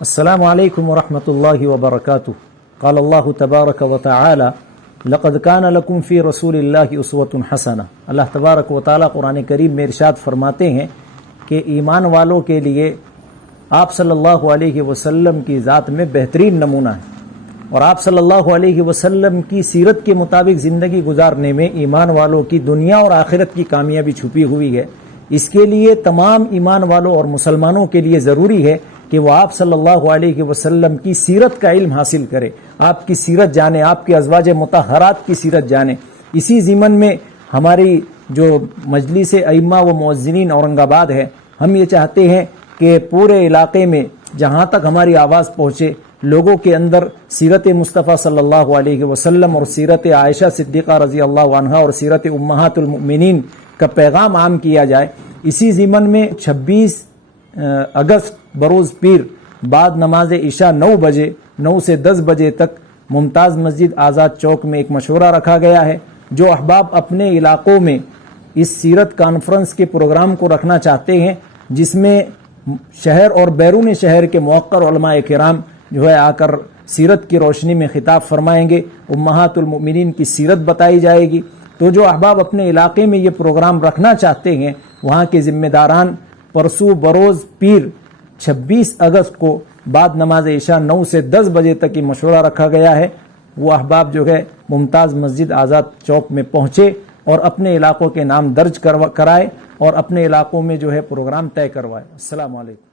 السلام علیکم ورحمۃ اللہ وبرکاتہ۔ قال اللہ تبارک و تعالی لقد کان لکم فی رسول اللہ اسوۃ حسنہ۔ اللہ تبارک و تعالی قرآن کریم میں ارشاد فرماتے ہیں کہ ایمان والوں کے لیے آپ صلی اللہ علیہ وسلم کی ذات میں بہترین نمونہ ہے، اور آپ صلی اللہ علیہ وسلم کی سیرت کے مطابق زندگی گزارنے میں ایمان والوں کی دنیا اور آخرت کی کامیابی چھپی ہوئی ہے۔ اس کے لیے تمام ایمان والوں اور مسلمانوں کے لیے ضروری ہے کہ وہ آپ صلی اللہ علیہ وسلم کی سیرت کا علم حاصل کرے، آپ کی سیرت جانے، آپ کے ازواج مطہرات کی سیرت جانے۔ اسی ضمن میں ہماری جو مجلس ائمہ و مؤذنین اورنگ آباد ہے، ہم یہ چاہتے ہیں کہ پورے علاقے میں جہاں تک ہماری آواز پہنچے، لوگوں کے اندر سیرت مصطفیٰ صلی اللہ علیہ وسلم اور سیرت عائشہ صدیقہ رضی اللہ عنہا اور سیرت امہات المؤمنین کا پیغام عام کیا جائے۔ اسی ضمن میں 26 اگست بروز پیر بعد نماز عشاء 9 سے 10 بجے تک ممتاز مسجد آزاد چوک میں ایک مشورہ رکھا گیا ہے۔ جو احباب اپنے علاقوں میں اس سیرت کانفرنس کے پروگرام کو رکھنا چاہتے ہیں، جس میں شہر اور بیرون شہر کے موقر علماء کرام جو ہے آ کر سیرت کی روشنی میں خطاب فرمائیں گے، امہات المؤمنین کی سیرت بتائی جائے گی، تو جو احباب اپنے علاقے میں یہ پروگرام رکھنا چاہتے ہیں، وہاں کے ذمہ داران پرسوں بروز پیر 26 اگست کو بعد نماز عشاء 9 سے 10 بجے تک یہ مشورہ رکھا گیا ہے، وہ احباب جو ہے ممتاز مسجد آزاد چوک میں پہنچے اور اپنے علاقوں کے نام درج کرائے اور اپنے علاقوں میں جو ہے پروگرام طے کروائے۔ السلام علیکم۔